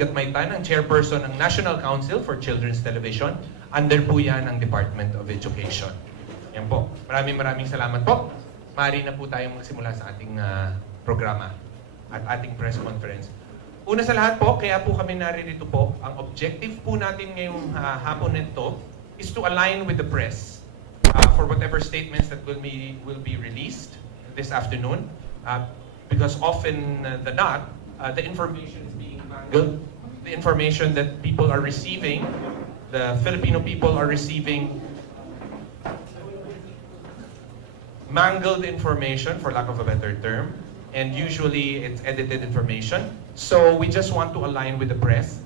Gatmaytan, ang chairperson ng National Council for Children's Television. Under po yan ang Department of Education. Yan po. Maraming salamat po. Maaari na po tayong magsimula sa ating programa at ating press conference. Una sa lahat po, kaya po kami naririto po, ang objective po natin ngayong hapon nito is to align with the press for whatever statements that will be released this afternoon. Because often than not, the information is being mangled. The information that people are receiving, the Filipino people are receiving mangled information, for lack of a better term, and usually it's edited information. So we just want to align with the press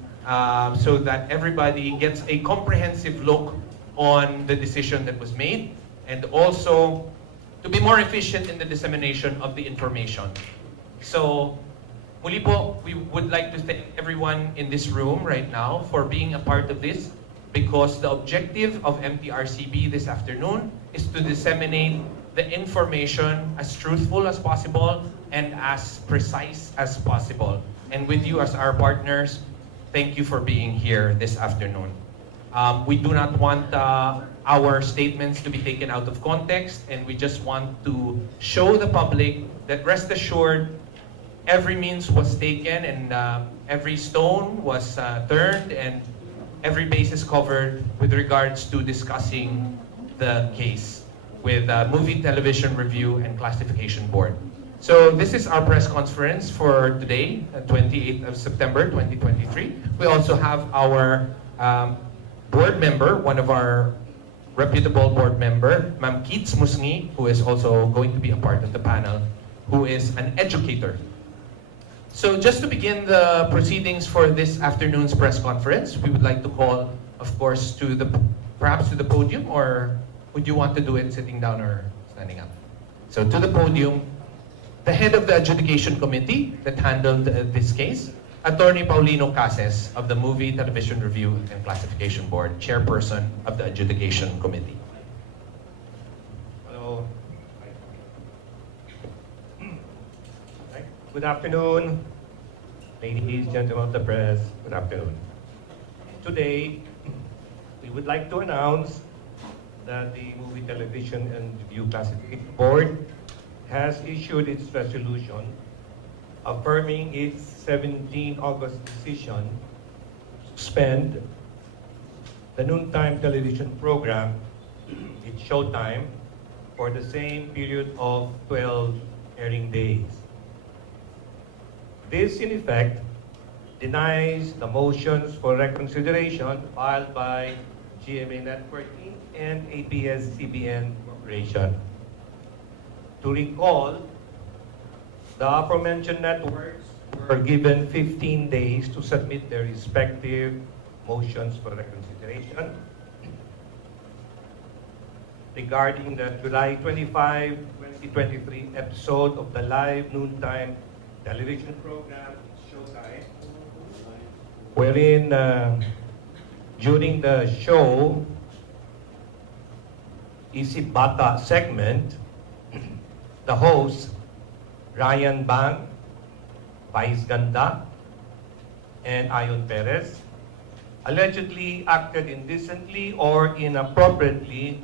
so that everybody gets a comprehensive look on the decision that was made, and also to be more efficient in the dissemination of the information. So, muli po, we would like to thank everyone in this room right now for being a part of this, because the objective of MTRCB this afternoon is to disseminate the information as truthful as possible and as precise as possible. And with you as our partners, thank you for being here this afternoon. We do not want our statements to be taken out of context, and we just want to show the public that, rest assured, every means was taken and every stone was turned and every base is covered with regards to discussing the case with Movie Television Review and Classification Board. So this is our press conference for today, 28th of September 2023. We also have our board member, one of our reputable board member, Ma'am Keats Musngi, who is also going to be a part of the panel, who is an educator. So just to begin the proceedings for this afternoon's press conference, we would like to call, of course, perhaps to the podium, or would you want to do it sitting down or standing up? So to the podium, the head of the adjudication committee that handled this case, Attorney Paulino Cases of the Movie Television Review and Classification Board, chairperson of the adjudication committee. Hello. Good afternoon, ladies, gentlemen of the press. Good afternoon. Today, we would like to announce that the Movie Television and Review Classification Board has issued its resolution affirming its 17 August decision to suspend the noontime television program, it's Showtime, for the same period of 12 airing days. This, in effect, denies the motions for reconsideration filed by GMA Network Inc. and ABS-CBN Corporation. To recall, the aforementioned networks were given 15 days to submit their respective motions for reconsideration regarding the July 25, 2023 episode of the live noontime television program Showtime, wherein during the show Isip Bata segment, the host, Ryan Bang, Vice Ganda, and Ayon Perez, allegedly acted indecently or inappropriately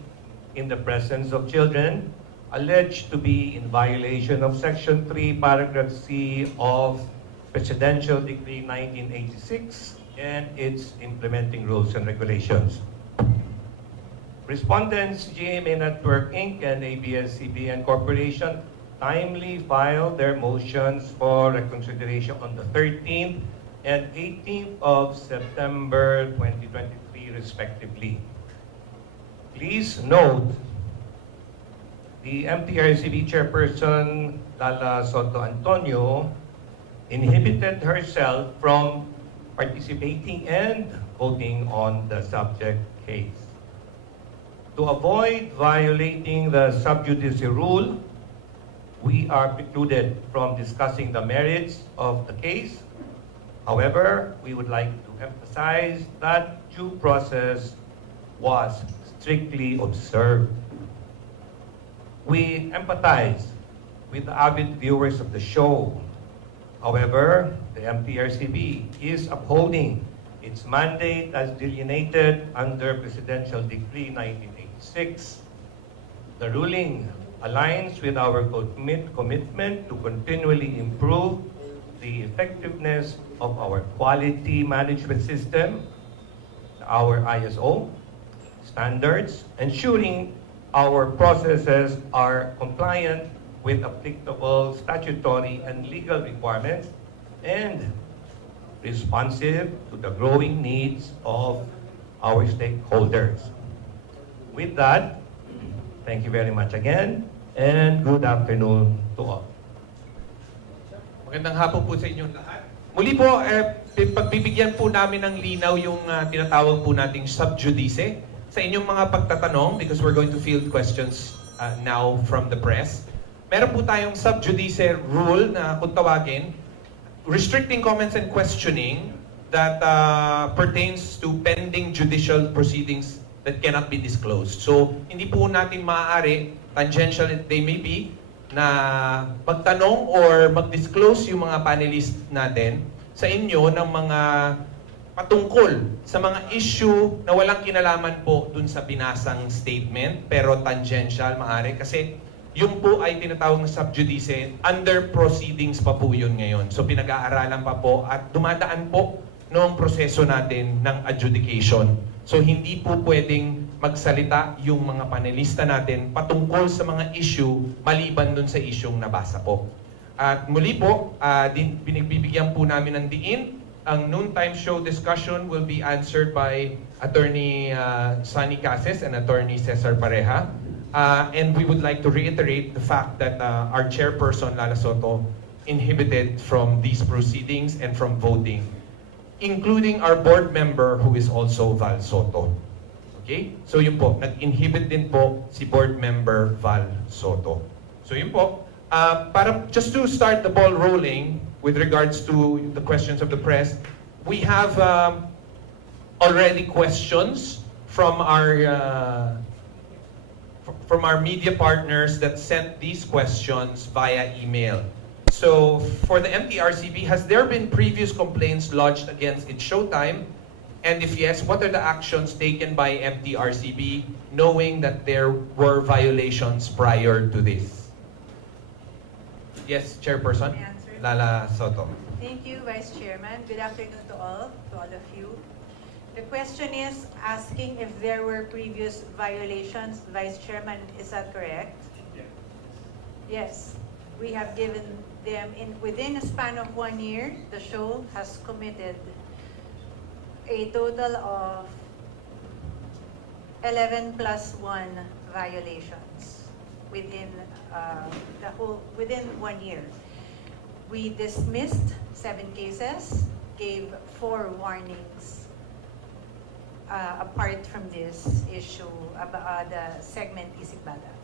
in the presence of children, alleged to be in violation of Section 3, Paragraph C of Presidential Decree 1986 and its implementing rules and regulations. Respondents, GMA Network Inc. and ABS-CBN Corporation timely filed their motions for reconsideration on the 13th and 18th of September 2023, respectively. Please note, the MTRCB chairperson, Lala Soto Antonio, inhibited herself from participating and voting on the subject case. To avoid violating the sub judice rule, we are precluded from discussing the merits of the case. However, we would like to emphasize that due process was strictly observed. We empathize with the avid viewers of the show However, the MTRCB is upholding its mandate as delineated under Presidential Decree 1986. The ruling aligns with our commitment to continually improve the effectiveness of our quality management system, our ISO standards, ensuring our processes are compliant with applicable statutory and legal requirements and responsive to the growing needs of our stakeholders. With that, thank you very much again and good afternoon to all. Magandang hapon po sa inyong lahat. Muli po, pagbibigyan po namin ng linaw yung tinatawag po nating sub judice sa inyong mga pagtatanong because we're going to field questions now from the press. Meron po tayong sub judice rule na kung tawagin, restricting comments and questioning that pertains to pending judicial proceedings that cannot be disclosed. So, hindi po natin maaari, tangential they may be, na magtanong or mag-disclose yung mga panelist natin sa inyo ng mga patungkol sa mga issue na walang kinalaman po dun sa binasang statement pero tangential maaari kasi yung po ay tinatawag na sub judice, under proceedings pa po yun ngayon. So pinag-aaralan pa po at dumadaan po noong proseso natin ng adjudication. So hindi po pwedeng magsalita yung mga panelista natin patungkol sa mga issue maliban dun sa isyung nabasa po. At muli po, binigbibigyan po namin ng diin. Ang noontime show discussion will be answered by Attorney Sunny Cases and Attorney Cesar Pareja. And we would like to reiterate the fact that our chairperson, Lala Soto, inhibited from these proceedings and from voting, including our board member who is also Val Soto. Okay? So yun po, nag-inhibit din po si board member Val Soto. So yun po, just to start the ball rolling with regards to the questions of the press, we have already questions from our media partners that sent these questions via email. So, for the MTRCB, has there been previous complaints lodged against its Showtime? And if yes, what are the actions taken by MTRCB knowing that there were violations prior to this? Yes, Chairperson? Lala Soto. Thank you, Vice Chairman. Good afternoon to all of you. The question is asking if there were previous violations. Vice Chairman, is that correct? Yes. We have given them, within a span of 1 year, the show has committed a total of 11 plus 1 violations within within 1 year. We dismissed 7 cases, gave 4 warnings apart from this issue about the segment Isikbata.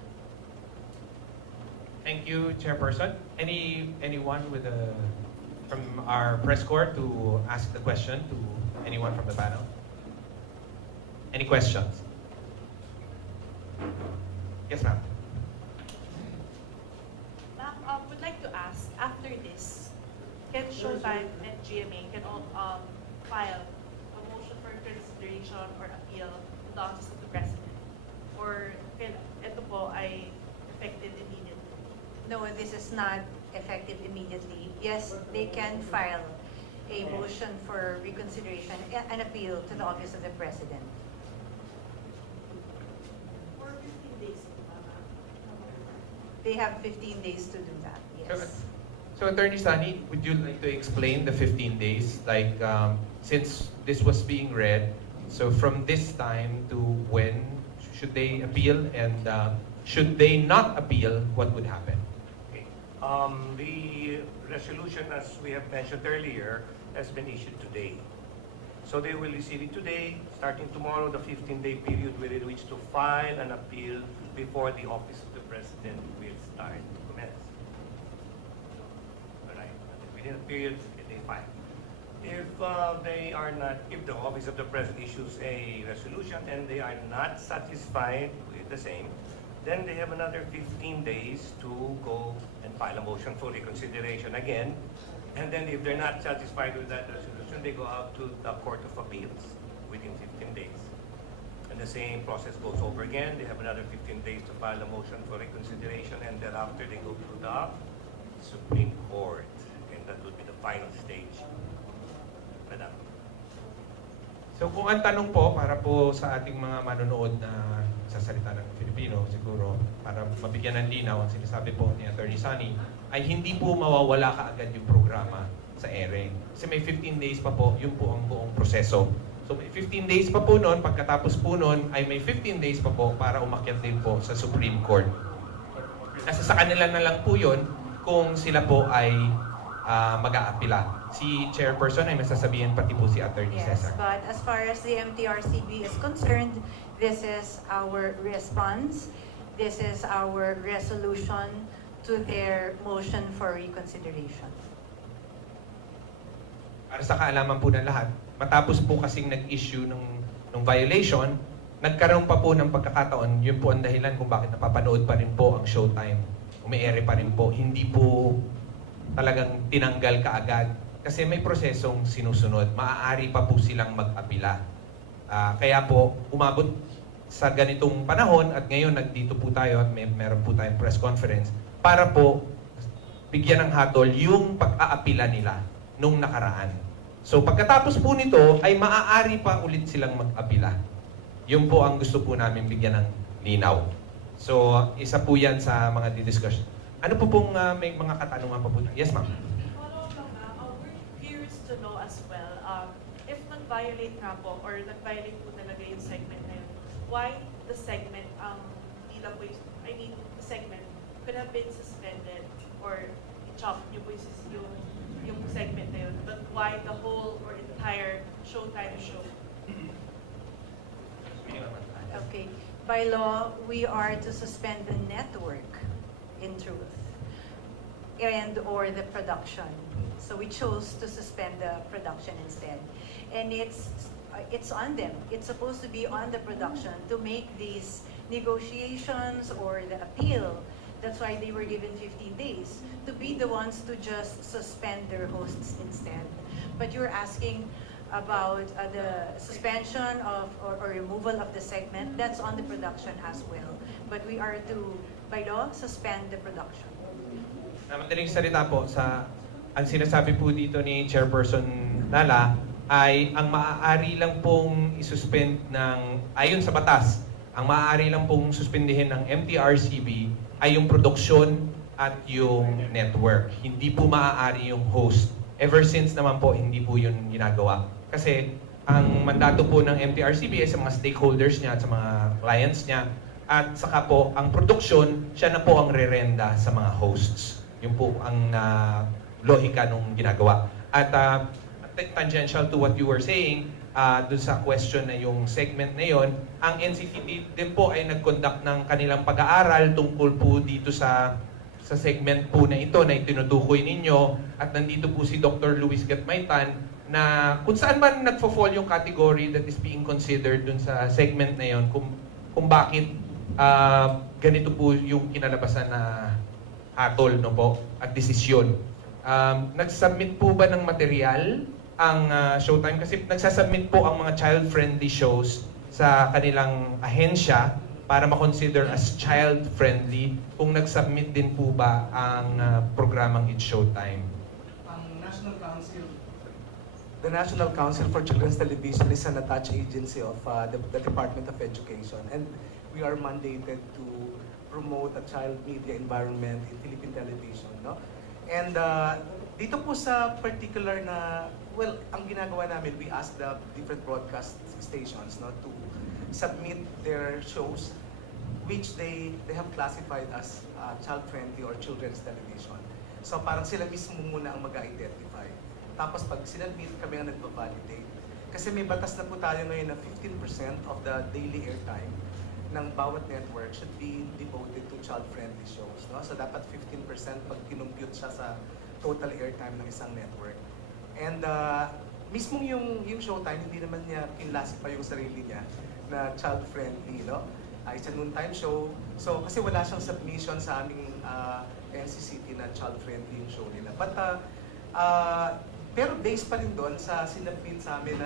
Thank you, Chairperson. Anyone with from our press corps to ask the question to anyone from the panel? Any questions? Yes, ma'am. Ma'am, would like to ask, after this, can Showtime and GMA can all file a motion for consideration or appeal to the Office of the President? Or can ito po ay effective immediately? No, this is not effective immediately. Yes, they can file a motion for reconsideration and appeal to the Office of the President. For 15 days, ma'am. They have 15 days to do that, yes. So, Attorney Sani, would you like to explain the 15 days? Like, since this was being read, so from this time to when should they appeal, and should they not appeal, what would happen? Okay. The resolution, as we have mentioned earlier, has been issued today. So they will receive it today. Starting tomorrow, the 15-day period within which to file an appeal before the Office of the President will start to commence. Alright, within a period, they file. If they are not, if the Office of the President issues a resolution and they are not satisfied with the same, then they have another 15 days to go and file a motion for reconsideration again And then if they're not satisfied with that resolution, they go out to the Court of Appeals within 15 days. And the same process goes over again. They have another 15 days to file a motion for reconsideration, and thereafter they go to the Supreme Court. And that would be the final stage. Madam. So kung ang tanong po, para po sa ating mga manonood na sasalita ng Filipino, siguro, para mabigyan ng linaw, ang sinasabi po ni Attorney Sunny, ay hindi po mawawala kaagad yung programa sa ere. Kasi may 15 days pa po, yun po ang buong proseso. So may 15 days pa po noon, pagkatapos po noon, ay may 15 days pa po para umakyat din po sa Supreme Court. Kasi sa kanila na lang po yun kung sila po ay mag-aapila. Si Chairperson ay masasabihin pati po si Attorney Yes, Cesar. but as far as the MTRCB is concerned, this is our response. This is our resolution to their motion for reconsideration. Para sa kaalaman po ng lahat, matapos po kasing nag-issue ng violation, nagkaroon pa po ng pagkakataon, yun po ang dahilan kung bakit napapanood pa rin po ang Showtime. Umi-ere pa rin po. Hindi po talagang tinanggal kaagad. Kasi may prosesong sinusunod. Maaari pa po silang mag-apila. Kaya po, umabot sa ganitong panahon at ngayon nagdito po tayo at meron po tayong press conference para po bigyan ng hatol yung pag-aapila nila nung nakaraan. So pagkatapos po nito ay maaari pa ulit silang mag-apila. Yun po ang gusto po namin bigyan ng linaw. So isa po yan sa mga didiscussion. Ano po pong may mga katanungan pa po? Yes, ma'am. Follow up lang, ma'am. We're curious to know as well, if nag-violate nga po, or nag-violate po talaga yung segment na yun, why the segment, nila po the segment could have been suspended or i-chop nyo po yung segment na yun, but why the whole or entire Showtime show? Okay. By law, we are to suspend the network, in truth, and or the production. So we chose to suspend the production instead. And it's on them. It's supposed to be on the production to make these negotiations or the appeal. That's why they were given 15 days to be the ones to just suspend their hosts instead. But you're asking about the suspension of or removal of the segment. That's on the production as well. But we are to, by law, suspend the production. Na madaling salita po, ang sinasabi po dito ni Chairperson Nala ay ang maaari lang pong isuspend ayon sa batas, ang maaari lang pong suspendihin ng MTRCB ay yung produksyon at yung network. Hindi po maaari yung host. Ever since naman po, hindi po yun ginagawa. Kasi ang mandato po ng MTRCB ay sa mga stakeholders niya at sa mga clients niya. At saka po, ang produksyon, siya na po ang rerenda sa mga hosts. Yun po ang lohika nung ginagawa. At tangential to what you were saying, dun sa question na yung segment na yon, ang NCTV din po ay nag-conduct ng kanilang pag-aaral tungkol po dito sa segment po na ito na itinutukoy ninyo. At nandito po si Dr. Luis Gatmaitan na kung saan man nagfo-fall yung category that is being considered dun sa segment na yon, kung bakit ganito po yung kinalabasan na hatol, no po, at desisyon. Nag-submit po ba ng material ang Showtime? Kasi nagsasubmit po ang mga child-friendly shows sa kanilang ahensya para ma-consider as child-friendly. Kung nag-submit din po ba ang programang It's Showtime? The National Council for Children's Television is an attached agency of the Department of Education, and we are mandated to promote a child media environment in Philippine television, no? And dito po sa particular na, well, ang ginagawa namin, we ask the different broadcast stations, no, to submit their shows which they have classified as child-friendly or children's television. So parang sila mismo muna ang mag-identify. Tapos pag sinadmit, kami ang nagpa-validate. Kasi may batas na po tayo ngayon na 15% of the daily airtime ng bawat network should be devoted to child-friendly shows. No? So dapat 15% pag kinumpute siya sa total airtime ng isang network. And mismo yung Showtime, hindi naman niya kinlasify yung sarili niya na child-friendly. No? It's a noontime show. So kasi wala siyang submission sa aming NCCT na child-friendly yung show nila. But Pero based pa rin doon sa sinabit sa amin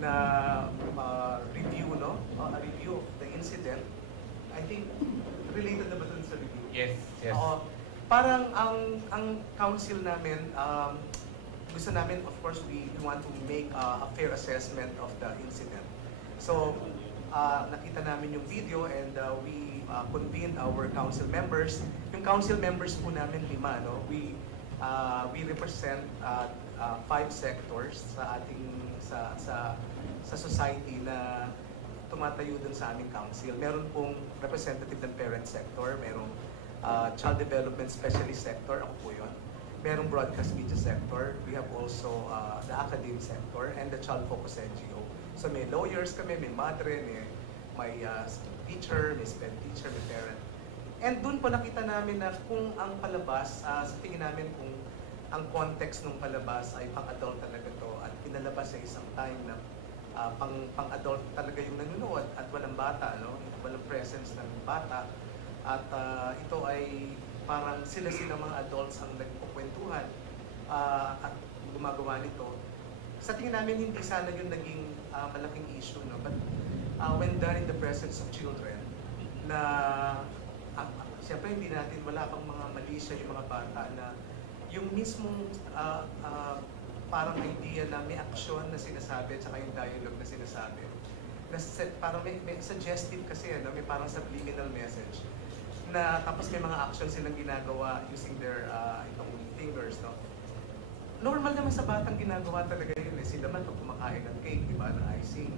na review, no? A review of the incident. I think, related na ba dun sa review? Yes, yes. Oo. Parang ang council namin, gusto namin, of course, we want to make a fair assessment of the incident. So, nakita namin yung video and we convened our council members. Yung council members po namin 5, no? We represent 5 sectors sa ating sa society na tumatayo dun sa aming council. Meron pong representative ng parent sector, merong child development specialist sector, ako po yun. Merong broadcast media sector, we have also the academic sector and the child focus NGO. So may lawyers kami, may madre, may teacher, may sped teacher, may parent. And doon po nakita namin na kung ang palabas, sa tingin namin kung ang context ng palabas ay pang-adult talaga to at pinalabas sa isang time na pang-adult talaga yung nanonood at walang bata, no? Walang presence ng bata. At ito ay parang sila mga adults ang nagkukwentuhan at gumagawa nito. Sa tingin namin hindi sana yung naging malaking issue, no? But when done in the presence of children, na siyempre hindi natin, wala pang mga malisya yung mga bata na yung mismong parang idea na may aksyon na sinasabi at saka yung dialogue na sinasabi. Parang may suggestive kasi, no? May parang subliminal message. Na tapos may mga action silang ginagawa using their itong fingers, no? Normal naman sa batang ginagawa talaga yun eh. Sila man pag kumakain ng cake, di ba, ng icing,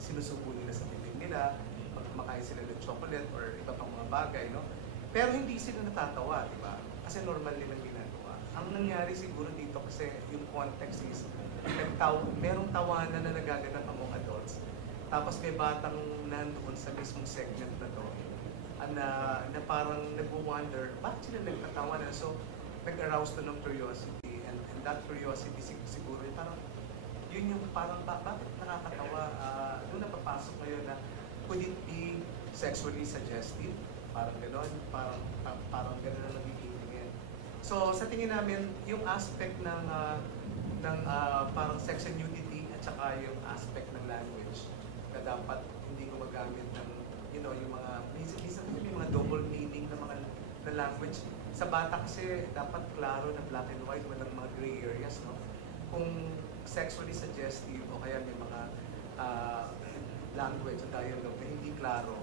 sinusubo nila sa bibig nila, pag kumakain sila ng chocolate or iba pang mga bagay, no? Pero hindi sila natatawa, di ba? Kasi normal nilang ginagawa. Ang nangyari siguro dito kasi yung context is merong tawanan na nagaganap among adults. Tapos may batang nandoon sa mismong segment na to na parang nag-wonder, bakit sila nagtatawanan? So, nag-arouse to ng curiosity and that curiosity siguro parang yun yung parang bakit nakakatawa? Doon napapasok ngayon na could it be sexually suggestive? Parang gano'n, parang gano'n na nagiging tingin. So, sa tingin namin, yung aspect ng parang sex and nudity at saka yung aspect ng language na dapat hindi gumagamit ng yung mga minsan may mga double meaning na mga na language. Sa bata kasi dapat klaro na black and white, walang mga gray areas, no? Kung sexually suggestive o kaya may mga language o dialogue na hindi klaro,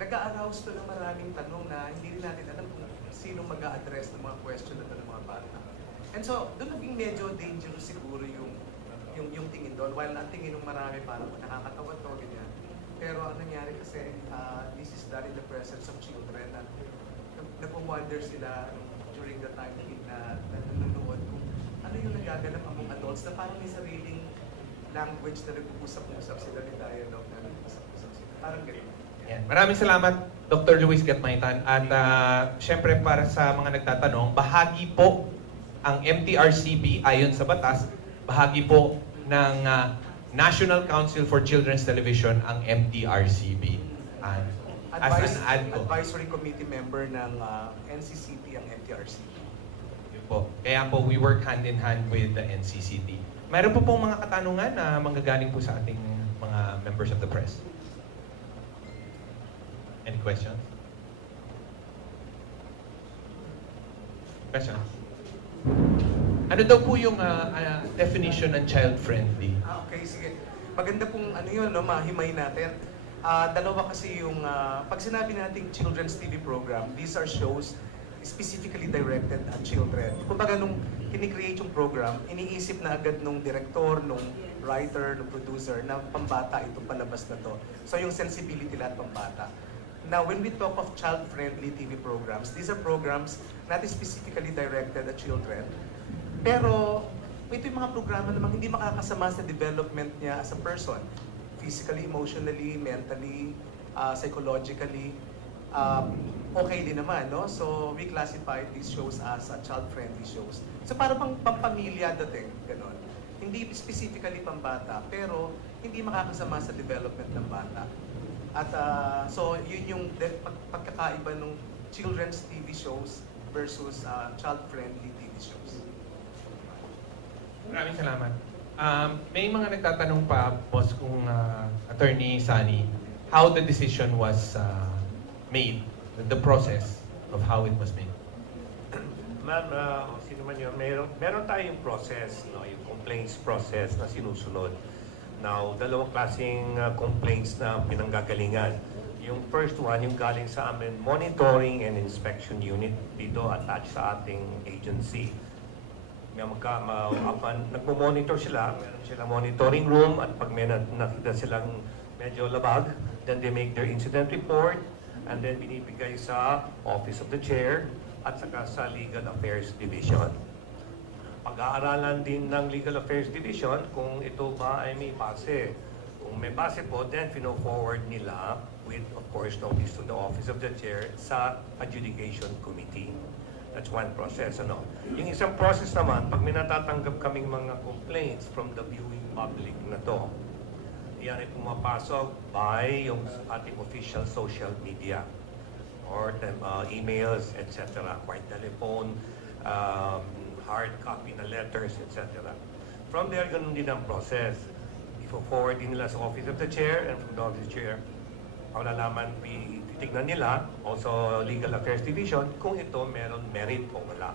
nag-a-arouse to ng maraming tanong na hindi rin natin alam kung sino mag-a-address ng mga question na ng mga bata. And so, doon naging medyo dangerous siguro yung tingin doon. While ang tingin ng marami parang nakakatawa to, ganyan. Pero ang nangyari kasi, this is done in the presence of children at nag-wonder sila during the time na nanonood kung ano yung nagaganap among adults na parang may sariling language na nag-uusap-usap sila ni dialogue na nag-uusap-usap sila. Parang ganyan. Yan. Maraming salamat, Dr. Luis Gatmaitan. At syempre para sa mga nagtatanong, bahagi po ang MTRCB ayon sa batas, bahagi po ng National Council for Children's Television, ang MTRCB. As an ADCO. Advisory Committee member ng NCCT ang MTRCB. Yun po. Kaya po, we work hand in hand with the NCCT. Mayroon po pong mga katanungan na manggagaling po sa ating mga members of the press. Any questions? Questions? Ano daw po yung definition ng child-friendly? Okay, sige. Maganda pong yun, no, mahimay natin. Dalawa kasi yung, pag sinabi nating children's TV program, these are shows specifically directed at children. Kumbaga nung kini-create yung program, iniisip na agad nung director, nung writer, nung producer, na pambata itong palabas na to. So yung sensibility lahat pambata. Now, when we talk of child-friendly TV programs, these are programs not specifically directed at children. Pero, ito yung mga programa namang hindi makakasama sa development niya as a person. Physically, emotionally, mentally, psychologically. Okay din naman, no? So, we classify these shows as child-friendly shows. So, para pang pampamilya dating, gano'n. Hindi specifically pambata, pero hindi makakasama sa development ng bata. At so, yun yung pagkakaiba ng children's TV shows versus child-friendly TV shows. Maraming salamat. May mga nagtatanong pa, boss, kung Attorney Sani, how the decision was made, the process of how it was made. Ma'am, sino man yun, meron tayong process, no, yung complaints process na sinusunod. Now, dalawang klaseng complaints na pinanggagalingan. Yung first one, yung galing sa amin, monitoring and inspection unit dito attached sa ating agency. Nagmo-monitor sila, meron silang monitoring room, at pag may nakita silang medyo labag, then they make their incident report, and then binibigay sa Office of the Chair at saka sa Legal Affairs Division. Pag-aaralan din ng Legal Affairs Division kung ito ba ay may base. Kung may base po, then pino-forward nila with, of course, notice to the Office of the Chair sa Adjudication Committee. That's one process. Ano? Yung isang process naman, pag may natatanggap kaming mga complaints from the viewing public na to, yan ay pumapasok by yung ating official social media or emails, etc. Quite telephone, hard copy na letters, etc. From there, ganun din ang process. I-forward din nila sa Office of the Chair, and from the Office of the Chair, malalaman, titignan nila, also Legal Affairs Division, kung ito meron merit o wala.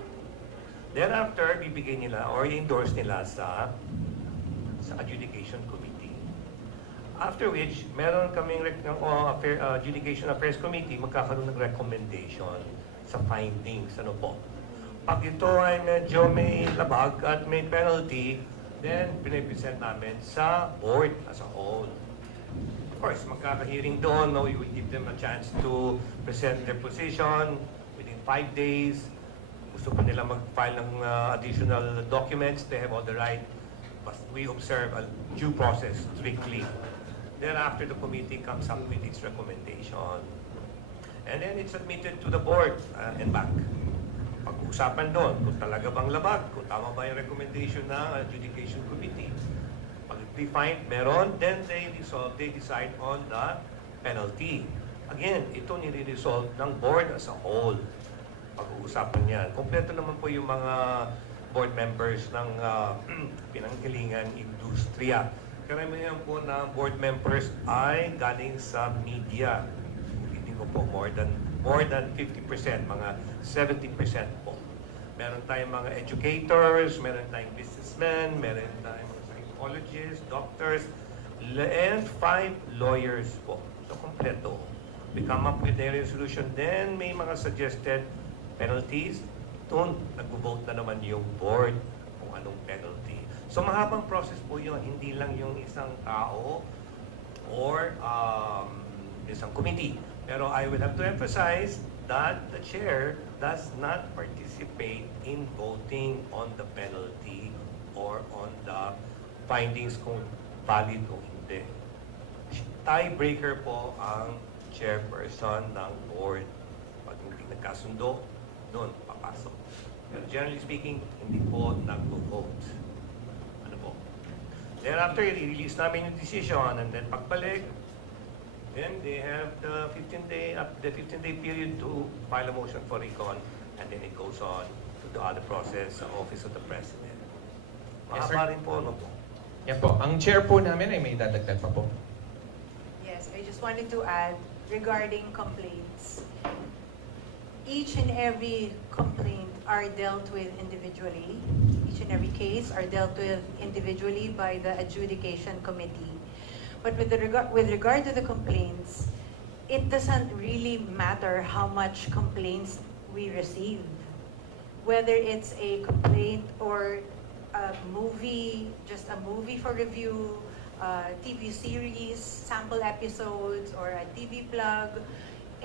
Thereafter, bibigay nila or i-endorse nila sa Adjudication Committee. After which, meron kaming Adjudication Affairs Committee, magkakaroon ng recommendation sa findings. Ano po? Pag ito ay medyo may labag at may penalty, then pinipresent namin sa board as a whole. Of course, magkakahearing doon, no? We will give them a chance to present their position within 5 days. Gusto pa nila mag-file ng additional documents, they have all the right. But we observe a due process strictly. Thereafter, the committee comes up with its recommendation. And then it's submitted to the board and back. Pag-usapan doon, kung talaga bang labag, kung tama ba yung recommendation ng Adjudication Committee. Pag they find meron, then they decide on the penalty. Again, ito nire-resolve ng board as a whole. Pag-uusapan yan. Kompleto naman po yung mga board members ng pinanggalingan industriya. Karamihan po ng board members ay galing sa media. Hindi ko po more than 50%, mga 70% po. Meron tayong mga educators, meron tayong businessmen, meron tayong mga psychologists, doctors, and 5 lawyers po. So, kompleto. We come up with a resolution, then may mga suggested penalties. Doon, nag-vote na naman yung board kung anong penalty. So, mahabang process po yun. Hindi lang yung isang tao or isang committee. Pero I will have to emphasize that the chair does not participate in voting on the penalty or on the findings kung valid o hindi. Tiebreaker po ang chairperson ng board. Pag hindi nagkasundo, doon papasok. Pero generally speaking, hindi po nag-vote. Ano po? Thereafter, i-release namin yung decision, and then pagbalik, then they have the 15-day period to file a motion for recon, and then it goes on to the other process sa Office of the President. Yes, sir. Mahaba rin po, ano po? Yan po. Ang chair po namin ay may dadagdag pa po. Yes, I just wanted to add regarding complaints. Each and every complaint are dealt with individually. Each and every case are dealt with individually by the adjudication committee. But with regard to the complaints, it doesn't really matter how much complaints we receive. Whether it's a complaint or a movie, just a movie for review, TV series, sample episodes, or a TV plug,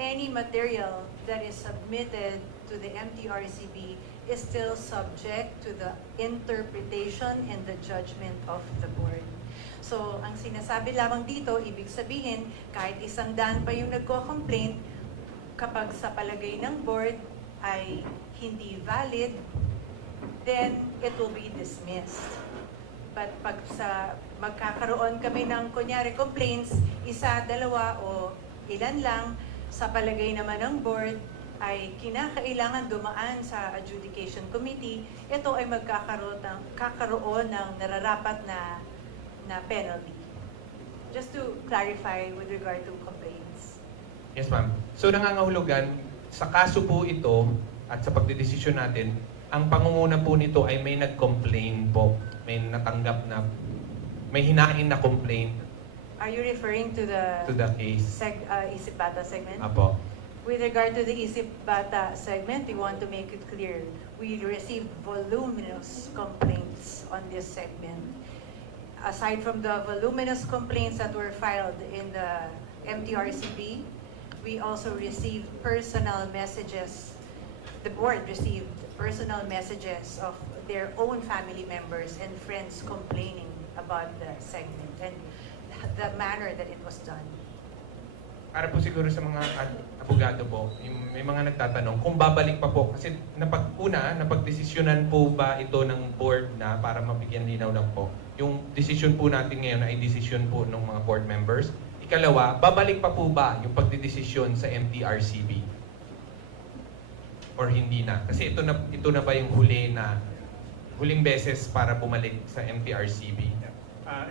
any material that is submitted to the MTRCB is still subject to the interpretation and the judgment of the board. So, ang sinasabi lamang dito, ibig sabihin, kahit 100 pa yung nagko-complaint, kapag sa palagay ng board ay hindi valid, then it will be dismissed. But pag magkakaroon kami ng kunyari complaints, 1, 2 o ilan lang, sa palagay naman ng board ay kinakailangan dumaan sa adjudication committee, ito ay kakaroon ng nararapat na penalty. Just to clarify with regard to complaints. Yes, ma'am. So nangangahulugan, sa kaso po ito at sa pagdedesisyon natin, ang pangunguna po nito ay may nag-complain po. May natanggap na, may hinain na complaint Are you referring to to the case. Isip Bata segment? Apo. With regard to the Isip Bata segment, we want to make it clear, we received voluminous complaints on this segment. Aside from the voluminous complaints that were filed in the MTRCB, we also received personal messages. The board received personal messages of their own family members and friends complaining about the segment and the manner that it was done. Para po siguro sa mga abogado po, may mga nagtatanong kung babalik pa po. Kasi napagdesisyonan po ba ito ng board na para mabigyan linaw lang po. Yung desisyon po natin ngayon ay desisyon po ng mga board members. Ikalawa, babalik pa po ba yung pagdedesisyon sa MTRCB? Or hindi na? Kasi ito na ba yung huling beses para bumalik sa MTRCB?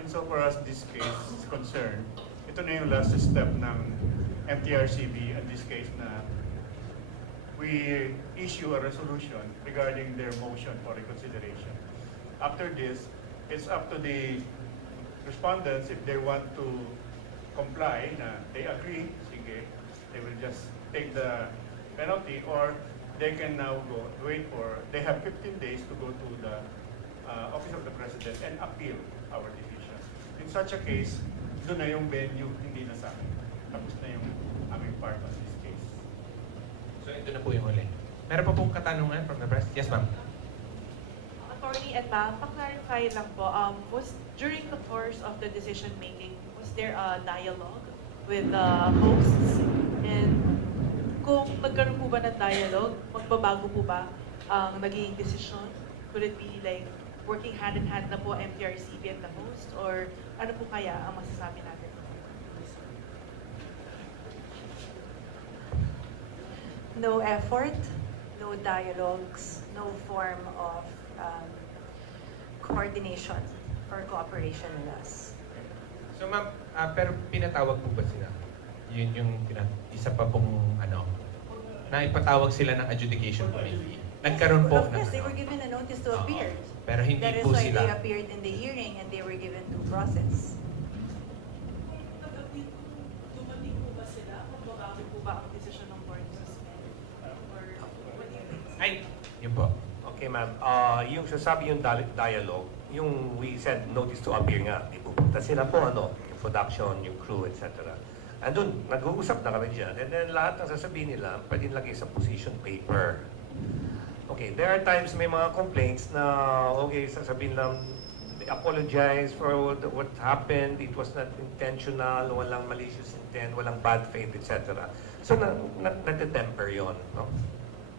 Insofar as this case is concerned, ito na yung last step ng MTRCB in this case na we issue a resolution regarding their motion for reconsideration. After this, it's up to the respondents if they want to comply, na they agree, sige, they will just take the penalty, or they can now they have 15 days to go to the Office of the President and appeal our decision. In such a case, doon na yung venue, hindi na sa akin. Tapos na yung aming part of this case. So ito na po yung huli. Meron pa pong katanungan from the press? Yes, ma'am. Attorney and ma'am, pa-clarify lang po, was during the course of the decision making, was there a dialogue with the hosts? And kung nagkaroon po ba ng dialogue, magbabago po ba ang naging desisyon? Could it be like working hand in hand na po MTRCB and the host? Or ano po kaya ang masasabi natin? No effort, no dialogues, no form of coordination or cooperation with us. So ma'am, pero pinatawag po ba sila? Yun yung isa pa pong na ipatawag sila ng adjudication committee. Nagkaroon po Of course, they were given a notice to appear. Pero hindi That is po why sila. they appeared in the hearing and they were given due process. Dumating po ba sila? Magbabago po ba ang desisyon ng board to suspend? Or what do you think? Ay, yun po. Okay, ma'am. Yung sasabi yung dialogue, yung we said notice to appear nga, di pupunta sila po, yung production, yung crew, etc. Andun, nag-uusap na kami dyan. And then lahat ng sasabihin nila, pwede lagay sa position paper. Okay, there are times may mga complaints na, okay, sasabihin lang, they apologize for what happened, it was not intentional, walang malicious intent, walang bad faith, etc. So, natitemper yun, no?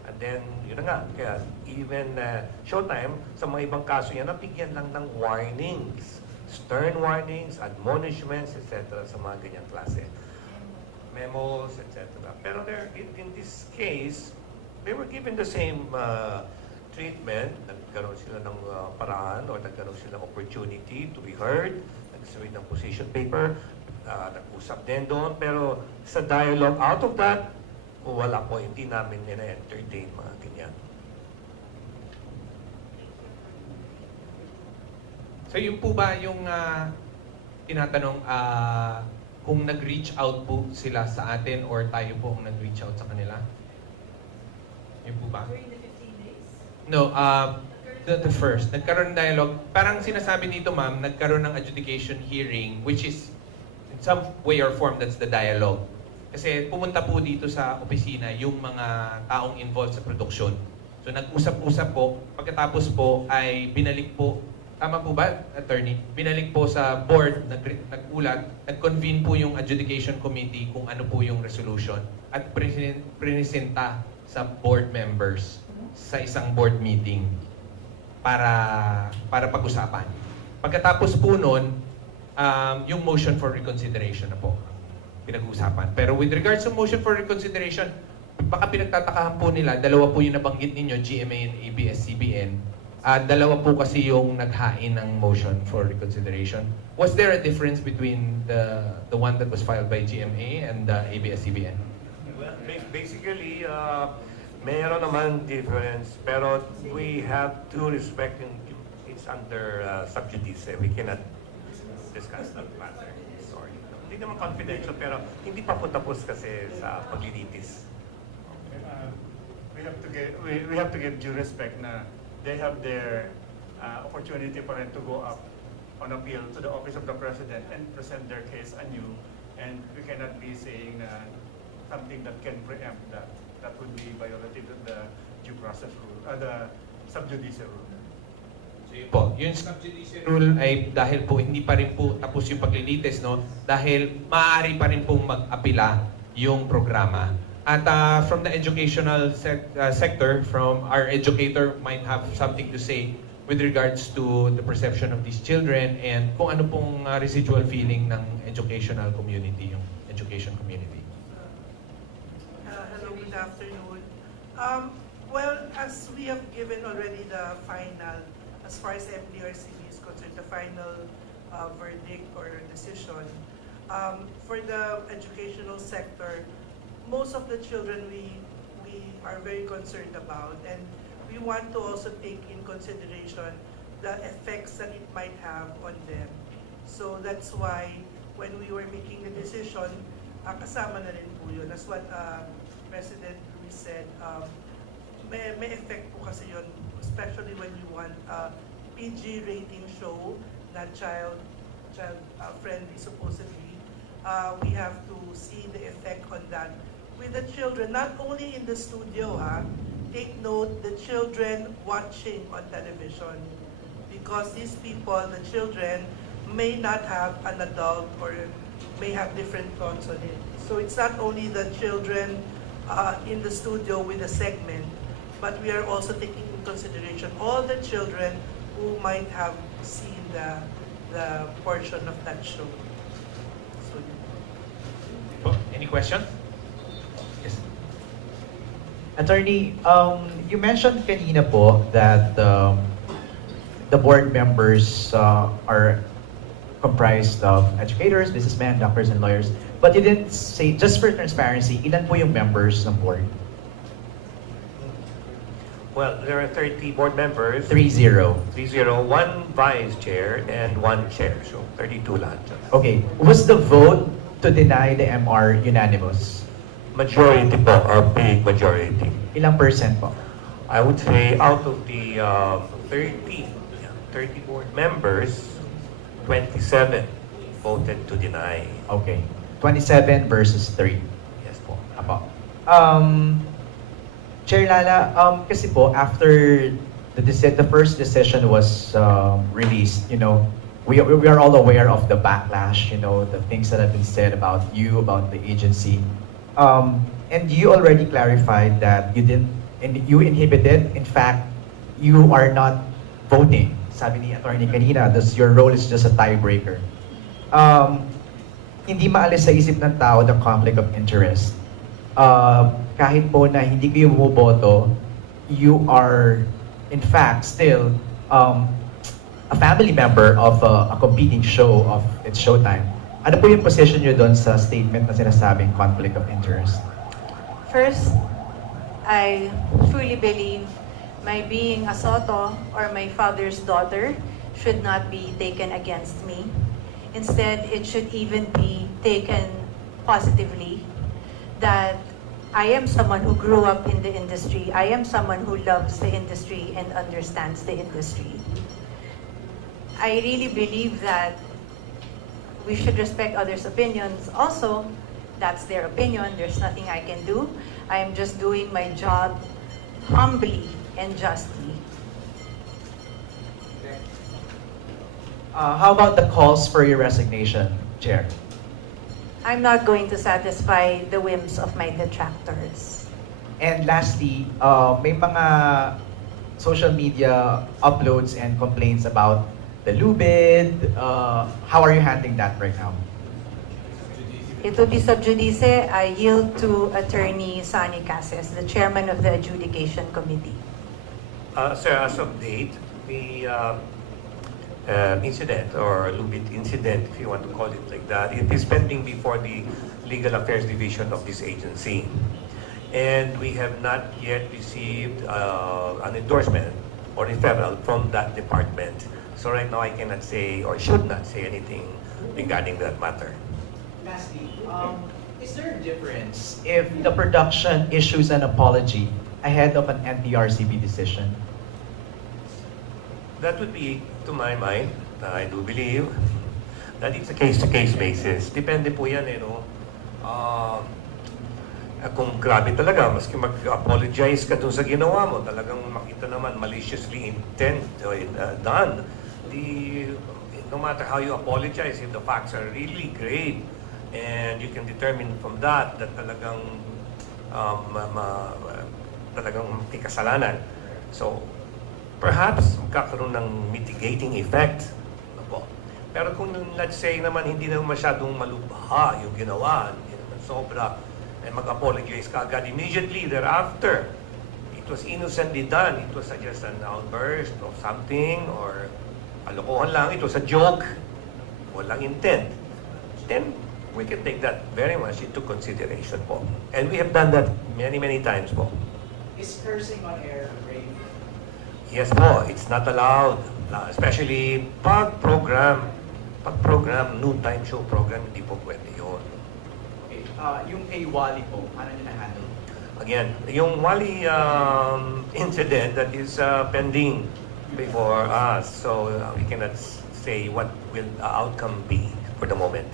And then, yun na nga, kaya even Showtime, sa mga ibang kaso yan, nabigyan lang ng warnings, stern warnings, admonishments, etc. sa mga ganyang klase. Memos, etc. Pero in this case, they were given the same treatment. Nagkaroon sila ng paraan o nagkaroon sila ng opportunity to be heard. Nagsabi ng position paper. Nag-usap din doon. Pero sa dialogue, out of that, wala po. Hindi namin nina-entertain mga ganyan. So yun po ba yung tinatanong kung nag-reach out po sila sa atin or tayo po ang nag-reach out sa kanila? Yun po ba? During the 15 days? No, the first. Nagkaroon ng dialogue. Parang sinasabi dito, ma'am, nagkaroon ng adjudication hearing, which is, in some way or form, that's the dialogue. Kasi pumunta po dito sa opisina yung mga taong involved sa produksyon. So nag-usap-usap po. Pagkatapos po ay binalik po, tama po ba, attorney? Binalik po sa board, nag-ulat, nag-convene po yung adjudication committee kung ano po yung resolution at presenta sa board members sa isang board meeting para pag-usapan. Pagkatapos po nun, yung motion for reconsideration na po pinag-usapan. Pero with regards to motion for reconsideration, baka pinagtatakahan po nila, dalawa po yung nabanggit ninyo, GMA and ABS-CBN. Dalawa po kasi yung naghain ng motion for reconsideration. Was there a difference between the one that was filed by GMA and ABS-CBN? Well, basically, mayroon naman difference, pero we have to respect it's under sub judice. We cannot discuss that matter. Sorry. Hindi naman confidential, pero hindi pa po tapos kasi sa paglilitis. We have to give due respect na they have their opportunity pa rin to go up on appeal to the office of the president and present their case anew, and we cannot be saying something that can preempt that. That would be violative of the due process rule, the sub judice rule. Po, yung sub judice rule ay dahil po hindi pa rin po tapos yung paglilitis, no? Dahil maaari pa rin pong mag-apila yung programa. At from the educational sector, from our educator might have something to say with regards to the perception of these children and kung ano pong residual feeling ng educational community, yung education community. Hello, good afternoon. Well, as we have given already the final, as far as MTRCB is concerned, the final verdict or decision, for the educational sector, most of the children we are very concerned about, and we want to also take in consideration the effects that it might have on them. So that's why when we were making the decision, kasama na rin po yun. That's what President Luis said. May effect po kasi yun, especially when you want a PG rating show na child friendly supposedly. We have to see the effect on that with the children, not only in the studio. Take note, the children watching on television, because these people, the children, may not have an adult or may have different thoughts on it. So it's not only the children in the studio with the segment, but we are also taking into consideration all the children who might have seen the portion of that show. So, Any question? Yes. Attorney, you mentioned kanina po that the board members are comprised of educators, businessmen, doctors, and lawyers. But you didn't say, just for transparency, ilan po yung members ng board? Well, there are 30 board members. 30. 30, one vice chair and one chair. So 32 lahat. Okay. Was the vote to deny the MR unanimous? Majority po, or big majority. Ilang percent po? I would say out of the 30 board members, 27 voted to deny. Okay. 27 versus 3. Yes po. Apo. Chair Lala, kasi po, after the first decision was released, you know, we are all aware of the backlash, you know, the things that have been said about you, about the agency. And you already clarified that you inhibited, in fact, you are not voting. Sabi ni attorney kanina, your role is just a tiebreaker. Hindi maalis sa isip ng tao the conflict of interest. Kahit po na hindi kayo bumoboto, you are in fact still a family member of a competing show of its Showtime. Ano po yung position nyo doon sa statement na sinasabing conflict of interest? First, I truly believe my being a Soto or my father's daughter should not be taken against me. Instead, it should even be taken positively that I am someone who grew up in the industry. I am someone who loves the industry and understands the industry. I really believe that we should respect others' opinions. Also, that's their opinion. There's nothing I can do. I am just doing my job humbly and justly. How about the calls for your resignation, Chair? I'm not going to satisfy the whims of my detractors. And lastly, may mga social media uploads and complaints about the lubid. How are you handling that right now? It will be sub judice. I yield to Attorney Sani Cases, the chairman of the Adjudication Committee. Sir, as of date, the incident, or Lubid incident, if you want to call it like that, it is pending before the Legal Affairs Division of this agency. And we have not yet received an endorsement or referral from that department. So right now I cannot say or should not say anything regarding that matter. Lastly, is there a difference if the production issues an apology ahead of an MTRCB decision? That would be, to my mind, I do believe, that it's a case-to-case basis. Depende po yan, no? Kung grabe talaga, maski mag-apologize ka dun sa ginawa mo, talagang makita naman maliciously done. No matter how you apologize, if the facts are really grave, and you can determine from that talagang talagang may kasalanan. So, perhaps magkakaroon ng mitigating effect. Pero kung let's say naman hindi naman masyadong malubha yung ginawa, hindi naman sobra, ay mag-apologize ka agad immediately thereafter. It was innocently done. It was just an outburst of something or kalokohan lang. It was a joke. Walang intent. Then, we can take that very much into consideration po. And we have done that many, many times po. Is cursing on air grave? Yes po, it's not allowed. Especially pag-program, noontime show program, hindi po pwede yun. Okay, yung kay Wally po, ano niyo na-handle? Again, yung Wally incident that is pending before us, so we cannot say what will the outcome be for the moment.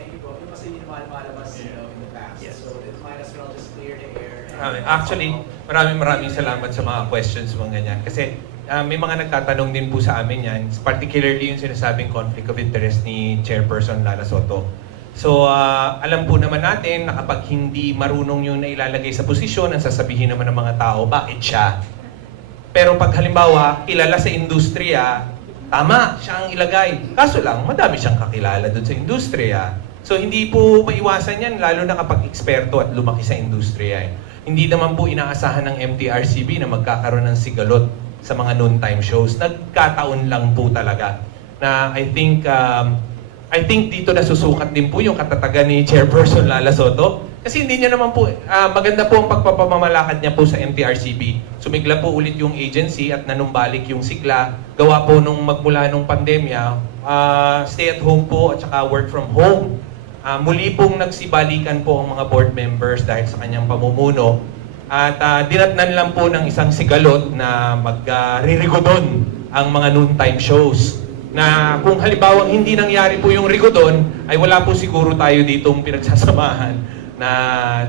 Thank you po. Yung kasi hindi naman malabas in the past. Yes. So it might as well just clear the air. Actually, maraming salamat sa mga questions mo ganyan. Kasi may mga nagtatanong din po sa amin yan, particularly yung sinasabing conflict of interest ni Chairperson Lala Soto. So, alam po naman natin na kapag hindi marunong yung nailalagay sa posisyon, ang sasabihin naman ng mga tao, bakit siya? Pero pag halimbawa, kilala sa industriya, tama, siya ang ilagay. Kaso lang, madami siyang kakilala doon sa industriya. So, hindi po maiwasan yan, lalo na kapag eksperto at lumaki sa industriya. Hindi naman po inaasahan ng MTRCB na magkakaroon ng sigalot sa mga noontime shows. Nagkataon lang po talaga na I think dito nasusukat din po yung katatagan ni Chairperson Lala Soto. Kasi hindi niya naman po, maganda po ang pagpapamamalakad niya po sa MTRCB. Sumigla po ulit yung agency at nanumbalik yung sigla. Gawa po nung magmula nung pandemya, stay at home po at saka work from home. Muli pong nagsibalikan po ang mga board members dahil sa kanyang pamumuno. At dinatnan lang po ng isang sigalot na mag-ririgodon ang mga noontime shows. Na kung halimbawa hindi nangyari po yung rigodon, ay wala po siguro tayo ditong pinagsasamahan na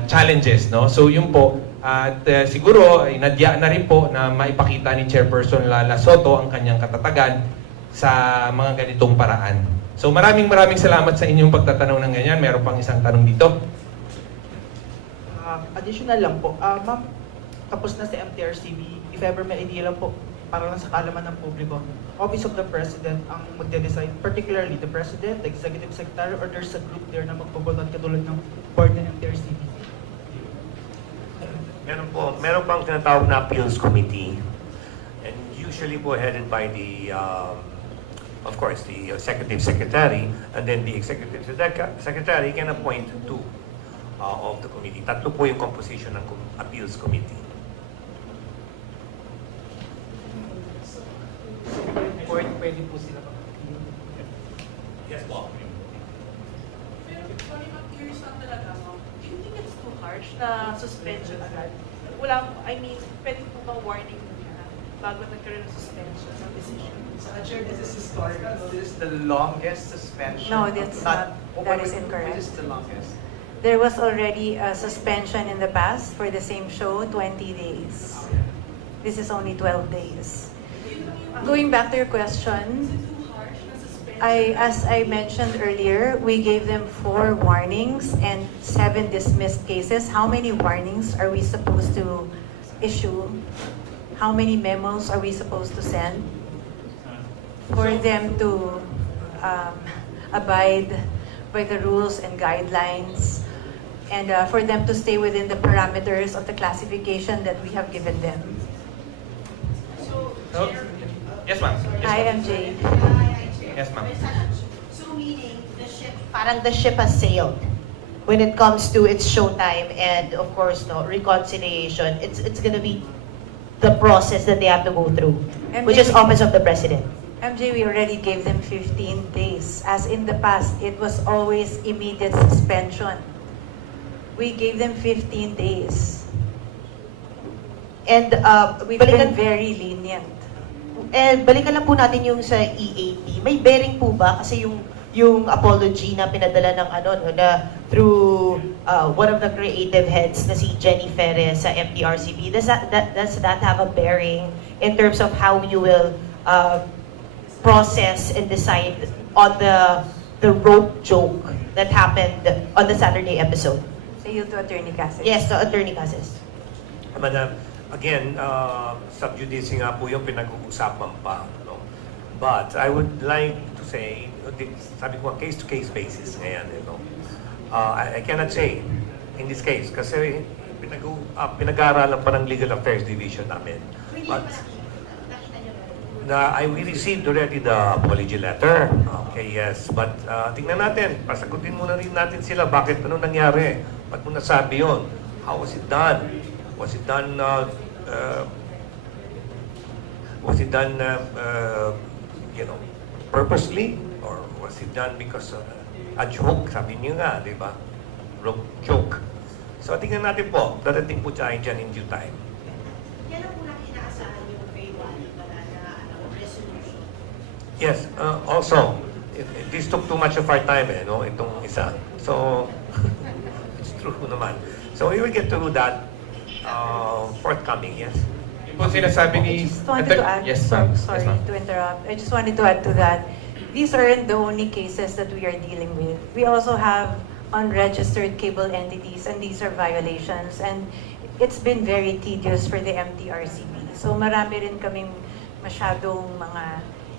challenges, no? So yun po, at siguro ay nadya na rin po na maipakita ni Chairperson Lala Soto ang kanyang katatagan sa mga ganitong paraan. So maraming salamat sa inyong pagtatanong ng ganyan. Meron pang isang tanong dito. Additional lang po, ma'am, tapos na si MTRCB, if ever may idea lang po, para lang sa kaalaman ng publiko, Office of the President ang magde-decide, particularly the President, the Executive Secretary, or there's a group there na magboboton katulad ng board ng MTRCB? Meron pang tinatawag na Appeals Committee, and usually po headed by the, of course, the Executive Secretary, and then the Executive Secretary can appoint two of the committee. Tatlo po yung composition ng Appeals Committee. Pwede po sila pa. Yes po. Pero sorry, I'm curious lang talaga, no? Do you think it's too harsh na suspension agad? Pwede po bang warning muna bago nagkaroon ng suspension ng decision? Chair, this is historical. This is the longest suspension. No, that's not. That is This incorrect. is the longest. There was already a suspension in the past for the same show, 20 days. This is only 12 days. Going back to your question, as I mentioned earlier, we gave them 4 warnings and 7 dismissed cases. How many warnings are we supposed to issue? How many memos are we supposed to send for them to abide by the rules and guidelines, and for them to stay within the parameters of the classification that we have given them. So, Oh, Chair, yes, ma'am. Yes, Hi, ma'am. MJ. Yes, ma'am. So meaning parang the ship has sailed when it comes to its showtime and of course no reconciliation. It's gonna be the process that they have to go through, which is office of the president. MJ, we already gave them 15 days. As in the past, it was always immediate suspension. We gave them 15 days. And We've been balikan, very lenient. balikan lang po natin yung sa EAP. May bearing po ba kasi yung apology na pinadala ng ano no, na through one of the creative heads na si Jenny Ferres sa MTRCB. Does that have a bearing in terms of how you will process and decide on the rope joke that happened on the Saturday episode? Say you to Attorney Cassidy. Yes, to Attorney Cases. Madam, again, sub-judice nga po yung pinag-uusapan pa. No? But I would like to say, sabi ko, case-to-case basis ngayon. You know? I cannot say in this case kasi pinag-aaralan pa ng Legal Affairs Division namin. But, we received already the apology letter. Okay, yes. But tingnan natin, pasagutin muna rin natin sila. Bakit? Ano nangyari? Ba't mo nasabi yun? How was it done? Was it done you know, purposely? Or was it done because of a joke? Sabi niyo nga, di ba? Joke. So tingnan natin po. Darating po tayo dyan in due time. Yan ang unang inaasahan yung May 1 na resolution. Yes, also, this took too much of our time, no? Itong isa. So, it's true naman. So, we will get to do that forthcoming, yes? Yung po sinasabi ni... I just wanted to add, Yes, ma'am. sorry Yes, ma'am. to interrupt. I just wanted to add to that. These aren't the only cases that we are dealing with. We also have unregistered cable entities, and these are violations. And it's been very tedious for the MTRCB. So marami rin kaming masyadong mga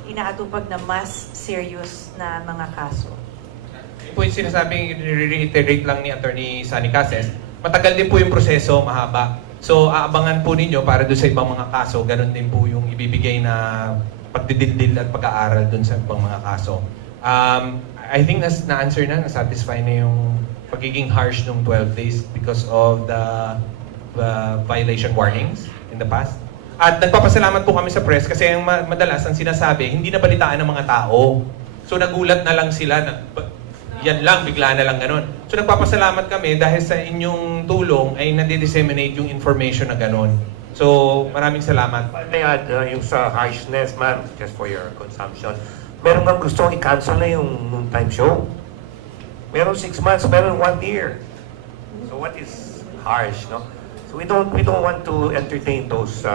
inaatupag na mas serious na mga kaso. Yung po yung sinasabing, reiterate lang ni Attorney Sunny Cases, matagal din po yung proseso, mahaba. So, aabangan po ninyo para doon sa ibang mga kaso, ganun din po yung ibibigay na pagdidildil at pag-aaral doon sa ibang mga kaso. I think na-answer na, na-satisfy na yung pagiging harsh ng 12 days because of the violation warnings in the past. At nagpapasalamat po kami sa press kasi yung madalas ang sinasabi, hindi nabalitaan ng mga tao. So nagulat na lang sila, yan lang, bigla na lang ganun. So nagpapasalamat kami dahil sa inyong tulong ay nade-disseminate yung information na ganun. So maraming salamat. May add yung sa harshness, ma'am, just for your consumption. Meron bang gustong i-cancel na yung noontime show? Meron 6 months, meron 1 year. So what is harsh, no? So we don't want to entertain those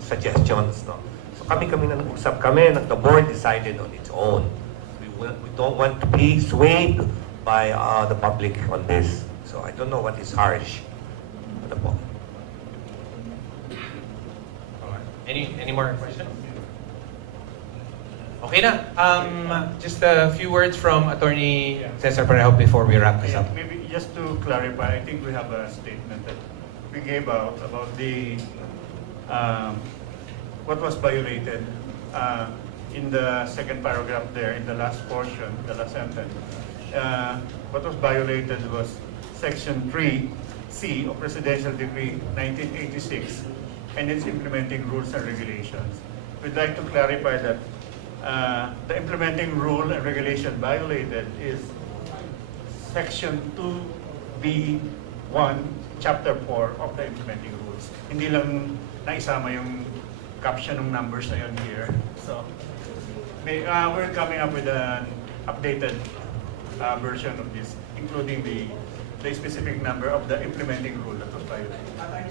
suggestions, no? So kami nag-usap kami, the board decided on its own. We don't want to be swayed by the public on this. So I don't know what is harsh. Ano po? Any more questions? Okay na. Just a few words from Attorney Cesar Parejo before we wrap this up. Maybe just to clarify, I think we have a statement that we gave out about the what was violated in the second paragraph there, in the last portion, the last sentence. What was violated was Section 3C of Presidential Decree 1986 and its implementing rules and regulations. We'd like to clarify that the implementing rule and regulation violated is Section 2B1, Chapter 4 of the implementing rules. Hindi lang naisama yung caption ng numbers na yun here. So, we're coming up with an updated version of this, including the specific number of the implementing rule that was violated.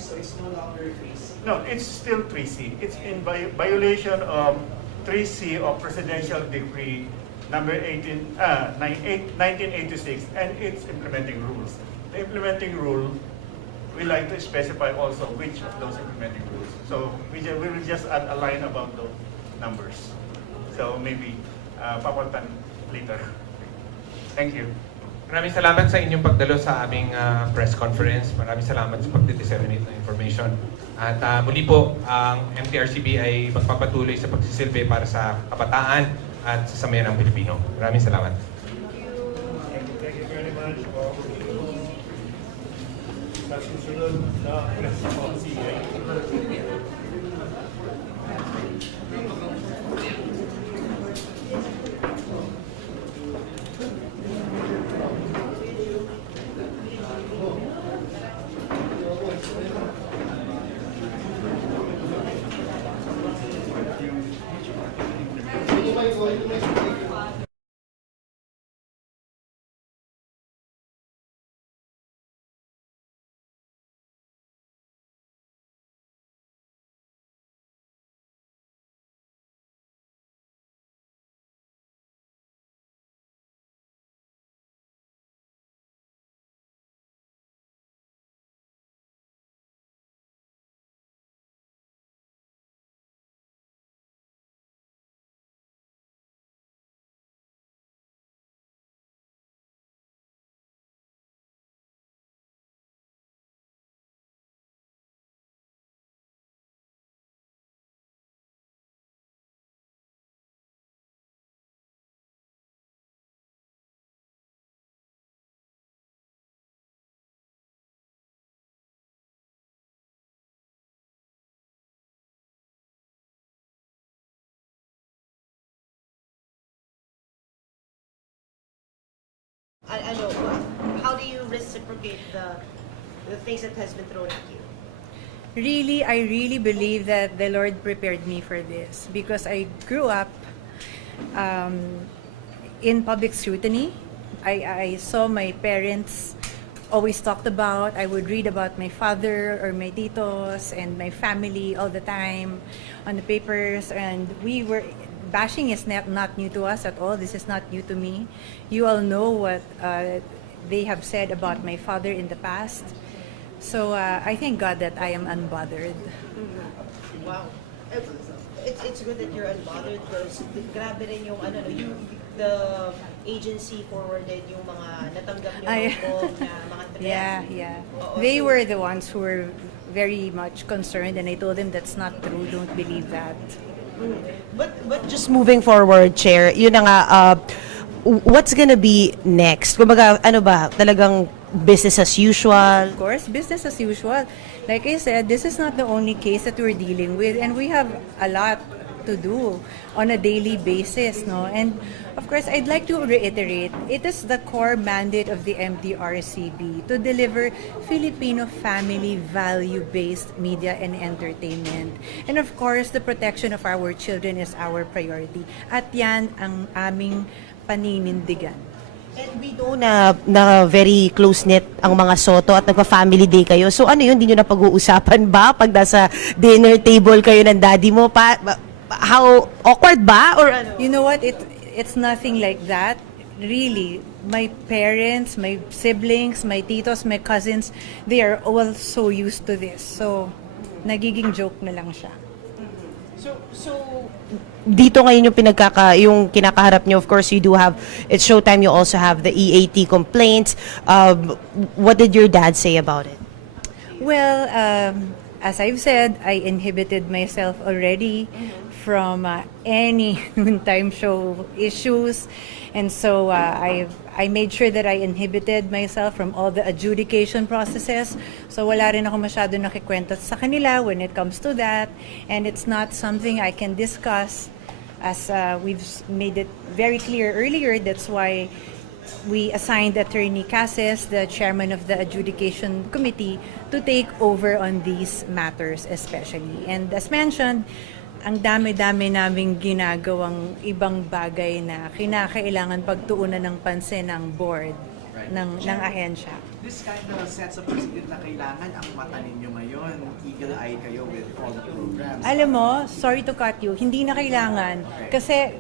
So it's no longer 3C? No, it's still 3C. It's in violation of 3C of Presidential Decree number 1986 and its implementing rules. The implementing rule, we like to specify also which of those implementing rules. So we will just add a line about those numbers. So maybe papalitan later. Thank you. Maraming salamat sa inyong pagdalo sa aming press conference. Maraming salamat sa pagdi-disseminate ng information. At muli po, ang MTRCB ay magpapatuloy sa pagsisilbi para sa kabataan at sa samayan ng Pilipino. Maraming salamat. Thank you very much. Sa susunod na Presscon, How do you reciprocate the things that has been thrown at you? Really, I really believe that the Lord prepared me for this because I grew up in public scrutiny. I saw my parents always talked about. I would read about my father or my titos and my family all the time on the papers, and bashing is not new to us at all. This is not new to me. You all know what they have said about my father in the past. So I thank God that I am unbothered. Wow. It's good that you're unbothered because grabe rin yung the agency forwarded yung mga natanggap niyo na mga threats. Yeah. They were the ones who were very much concerned, and I told them that's not true. Don't believe that. But just moving forward, Chair, yun na nga, what's gonna be next? Kumbaga, ano ba, talagang business as usual? Of course, business as usual. Like I said, this is not the only case that we're dealing with, and we have a lot to do on a daily basis, no? And of course, I'd like to reiterate, it is the core mandate of the MTRCB to deliver Filipino family value-based media and entertainment. And of course, the protection of our children is our priority. At yan ang aming paninindigan. And we know na very close-knit ang mga Soto at nagpa-family day kayo. So ano yun, hindi nyo na pag-uusapan ba pag nasa dinner table kayo ng daddy mo? How awkward ba? Or ano? You know what? It's nothing like that. Really, my parents, my siblings, my titos, my cousins, they are all so used to this. So, nagiging joke na lang siya. So dito ngayon yung kinakaharap niyo, of course you do have, it's Showtime, you also have the EAT complaints. What did your dad say about it? Well, as I've said, I inhibited myself already from any noontime show issues. And so I made sure that I inhibited myself from all the adjudication processes. So wala rin ako masyado nakikwento sa kanila when it comes to that. And it's not something I can discuss, as we've made it very clear earlier. That's why we assigned Attorney Cases, the chairman of the adjudication committee, to take over on these matters especially. And as mentioned, ang dami-dami naming ginagawang ibang bagay na kinakailangan pagtuunan ng pansin ng board ng ahensya. This kind of sets of precedent na kailangan ang mata ninyo ngayon. Eagle-eye kayo with all the programs. Alam mo, sorry to cut you, hindi na kailangan. Kasi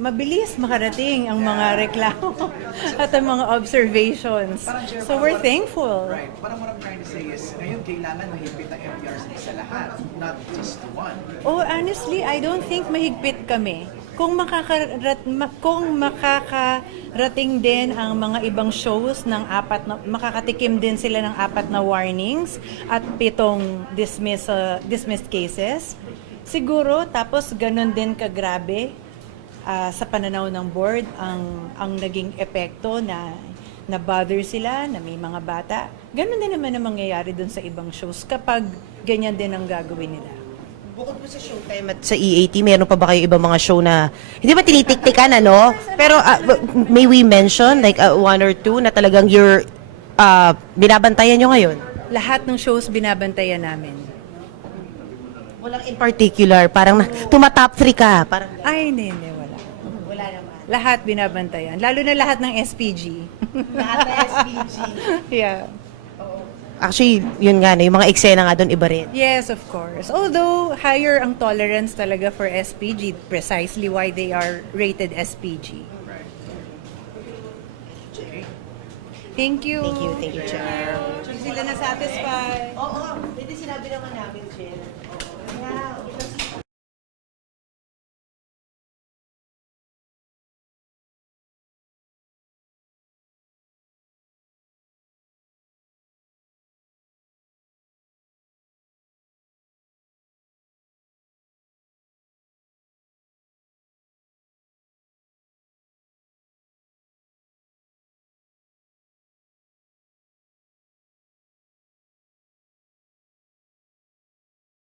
mabilis makarating ang mga reklamo at ang mga observations. So we're thankful. Right. Parang what I'm trying to say is, ngayon kailangan mahigpit ang MTRCB sa lahat, not just one. Oh, honestly, I don't think mahigpit kami. kung makakarating din ang mga ibang shows ng makakatikim din sila ng 4 na warnings at 7 dismissed cases, siguro tapos ganun din kagrabe sa pananaw ng board ang naging epekto na bother sila, na may mga bata. Ganun din naman ang mangyayari dun sa ibang shows kapag ganyan din ang gagawin nila. Bukod po sa Showtime at sa EAT, meron pa ba kayo ibang mga show na, hindi ba tinitiktikan, ano? Pero may we mention, like 1 or 2 na talagang binabantayan nyo ngayon? Lahat ng shows binabantayan namin. Walang in particular, parang tumatop 3 ka. Parang, Ay, hindi, wala. wala naman. Lahat binabantayan. Lalo na lahat ng SPG. Lahat na SPG. Yeah. Actually, yun nga, yung mga eksena nga doon iba rin. Yes, of course. Although, higher ang tolerance talaga for SPG, precisely why they are rated SPG. Thank you. Thank you, Chair. Sila na satisfied. Oo, hindi sinabi naman namin, Chair.